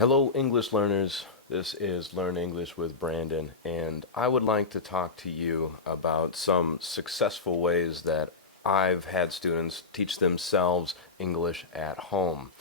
Hello, English learners. This is Learn English with Brandon, and I would like to talk to you about some successful ways that I've had students teach themselves English at home.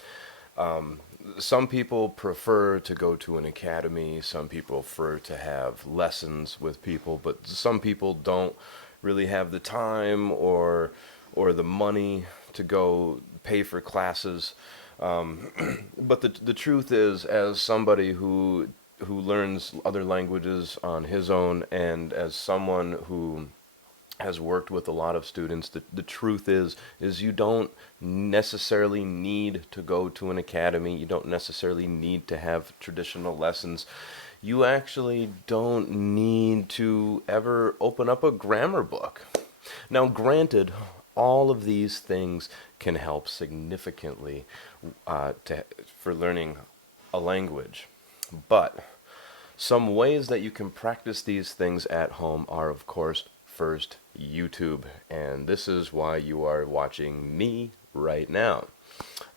Um, some people prefer to go to an academy, some people prefer to have lessons with people, but some people don't really have the time or the money to go pay for classes. But the truth is, as somebody who learns other languages on his own, and as someone who has worked with a lot of students, the truth is you don't necessarily need to go to an academy. You don't necessarily need to have traditional lessons. You actually don't need to ever open up a grammar book. Now, granted, all of these things can help significantly for learning a language. But some ways that you can practice these things at home are, of course, first, YouTube. And this is why you are watching me right now.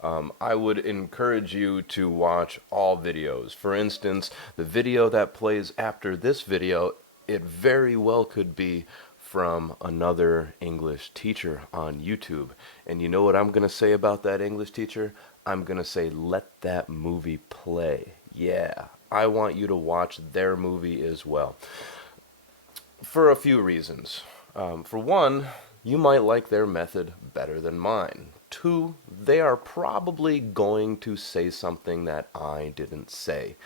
I would encourage you to watch all videos. For instance, the video that plays after this video, it very well could be from another English teacher on YouTube. And you know what I'm going to say about that English teacher? I'm going to say, let that movie play. Yeah, I want you to watch their movie as well. For a few reasons. For one, you might like their method better than mine. Two, they are probably going to say something that I didn't say.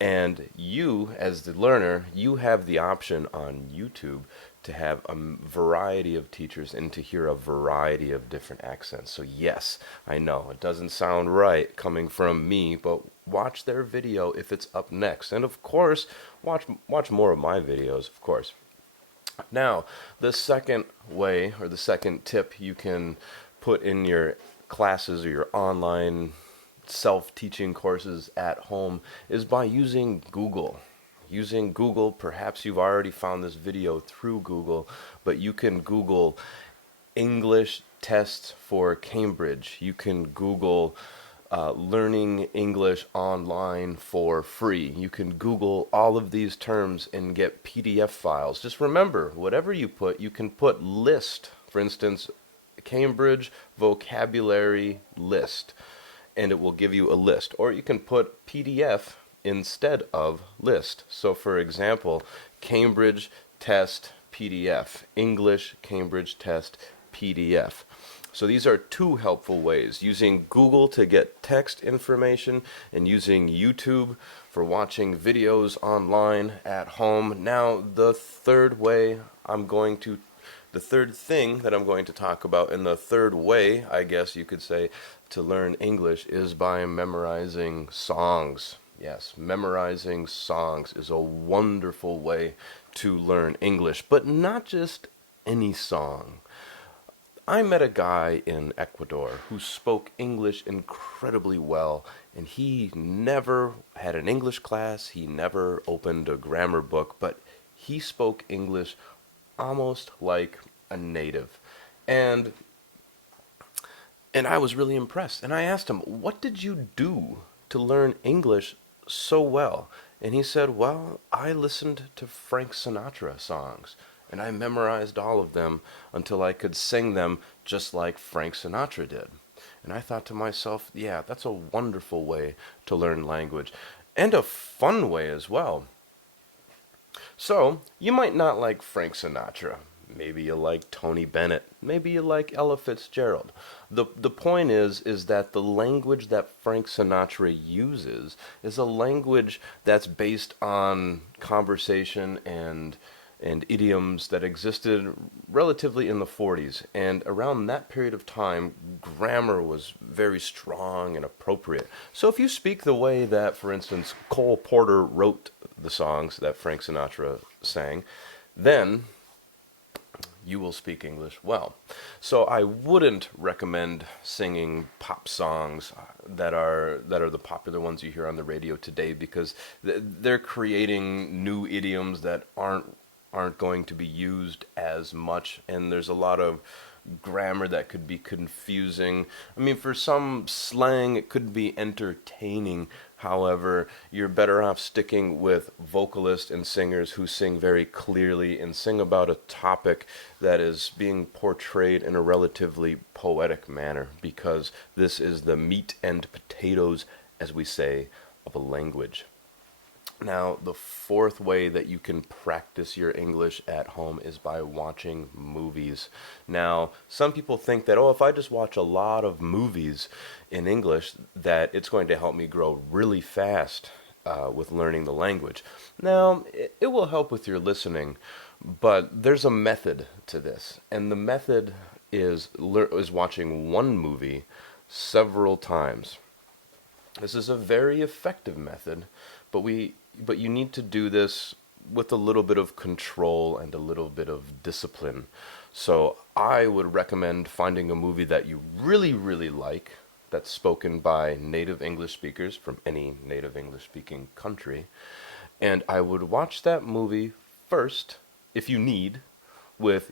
And you, as the learner, you have the option on YouTube to have a variety of teachers and to hear a variety of different accents. So yes, I know it doesn't sound right coming from me, but watch their video if it's up next. And of course, watch more of my videos, of course. Now, the second way or the second tip you can put in your classes or your online self-teaching courses at home is by using Google. Using Google, perhaps you've already found this video through Google, but you can Google English tests for Cambridge. You can Google learning English online for free. You can Google all of these terms and get PDF files. Just remember, whatever you put, you can put list. For instance, Cambridge vocabulary list, and it will give you a list. Or you can put PDF instead of list. So for example, Cambridge test PDF, English Cambridge test PDF. So these are two helpful ways, using Google to get text information and using YouTube for watching videos online at home. Now, the third thing that I'm going to talk about, and the third way, I guess you could say, to learn English is by memorizing songs. Yes, memorizing songs is a wonderful way to learn English, but not just any song. I met a guy in Ecuador who spoke English incredibly well, and he never had an English class, he never opened a grammar book, but he spoke English almost like a native. And and I was really impressed. And I asked him, "What did you do to learn English so well?" And he said, "Well, I listened to Frank Sinatra songs, and I memorized all of them until I could sing them just like Frank Sinatra did." And I thought to myself, yeah, that's a wonderful way to learn language, and a fun way as well. So, you might not like Frank Sinatra. Maybe you like Tony Bennett. Maybe you like Ella Fitzgerald. The point is that the language that Frank Sinatra uses is a language that's based on conversation and idioms that existed relatively in the 40s. And around that period of time, grammar was very strong and appropriate. So if you speak the way that, for instance, Cole Porter wrote the songs that Frank Sinatra sang, then you will speak English well. So I wouldn't recommend singing pop songs that are the popular ones you hear on the radio today, because they're creating new idioms that aren't going to be used as much, and there's a lot of grammar that could be confusing. I mean, for some slang, it could be entertaining. However, you're better off sticking with vocalists and singers who sing very clearly and sing about a topic that is being portrayed in a relatively poetic manner, because this is the meat and potatoes, as we say, of a language. Now, the fourth way that you can practice your English at home is by watching movies. Now, some people think that, oh, if I just watch a lot of movies in English, that it's going to help me grow really fast with learning the language. Now, it will help with your listening, but there's a method to this, and the method is watching one movie several times. This is a very effective method, but you need to do this with a little bit of control and a little bit of discipline. So I would recommend finding a movie that you really, really like, that's spoken by native English speakers from any native English speaking country. And I would watch that movie first, if you need, with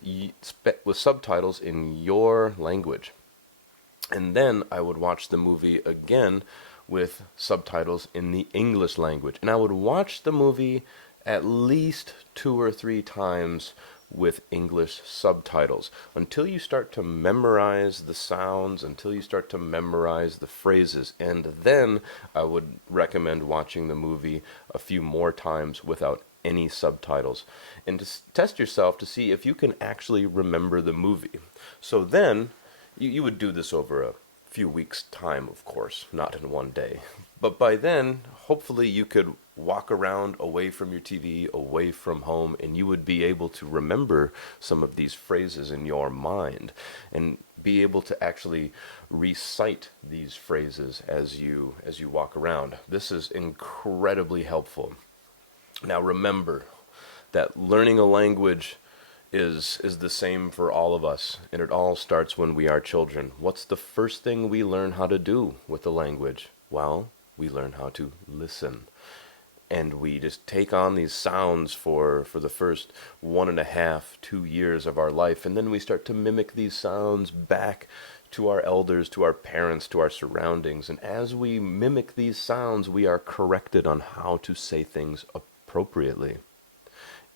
subtitles in your language. And then I would watch the movie again with subtitles in the English language. And I would watch the movie at least 2 or 3 times with English subtitles until you start to memorize the sounds, until you start to memorize the phrases. And then I would recommend watching the movie a few more times without any subtitles, and to test yourself to see if you can actually remember the movie. So then you would do this over a few weeks' time, of course, not in one day. But by then, hopefully you could walk around away from your TV, away from home, and you would be able to remember some of these phrases in your mind and be able to actually recite these phrases as you walk around. This is incredibly helpful. Now remember that learning a language is the same for all of us, and it all starts when we are children. What's the first thing we learn how to do with the language? Well, we learn how to listen. And we just take on these sounds for the first 1.5, 2 years of our life, and then we start to mimic these sounds back to our elders, to our parents, to our surroundings. And as we mimic these sounds, we are corrected on how to say things appropriately.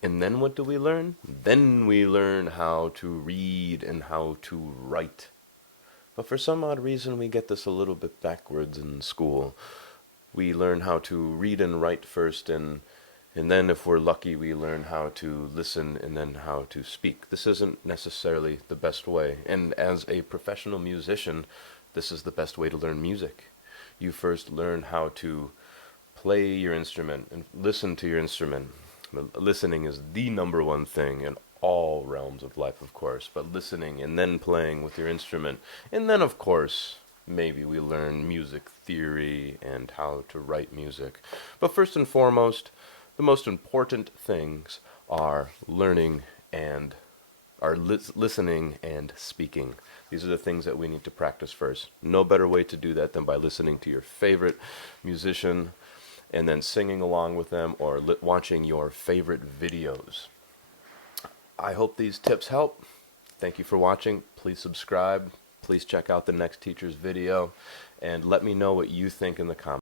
And then what do we learn? Then we learn how to read and how to write. But for some odd reason, we get this a little bit backwards in school. We learn how to read and write first, and then if we're lucky, we learn how to listen and then how to speak. This isn't necessarily the best way. And as a professional musician, this is the best way to learn music. You first learn how to play your instrument and listen to your instrument. Listening is the number one thing in all realms of life, of course, but listening and then playing with your instrument. And then, of course, maybe we learn music theory and how to write music. But first and foremost, the most important things are learning and listening and speaking. These are the things that we need to practice first. No better way to do that than by listening to your favorite musician and then singing along with them, or watching your favorite videos. I hope these tips help. Thank you for watching. Please subscribe. Please check out the next teacher's video, and let me know what you think in the comments.